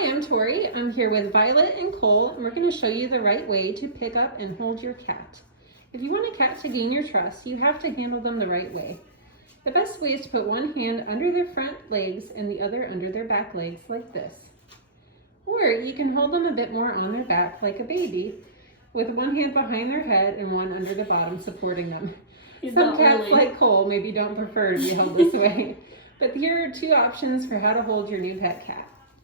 Hi, I'm Tori. I'm here with Violet and Cole, and we're going to show you the right way to pick up and hold your cat. If you want a cat to gain your trust, you have to handle them the right way. The best way is to put one hand under their front legs and the other under their back legs like this. Or you can hold them a bit more on their back like a baby, with one hand behind their head and one under the bottom supporting them. Some cats like Cole maybe don't prefer to be held this way. But here are 2 options for how to hold your new pet cat.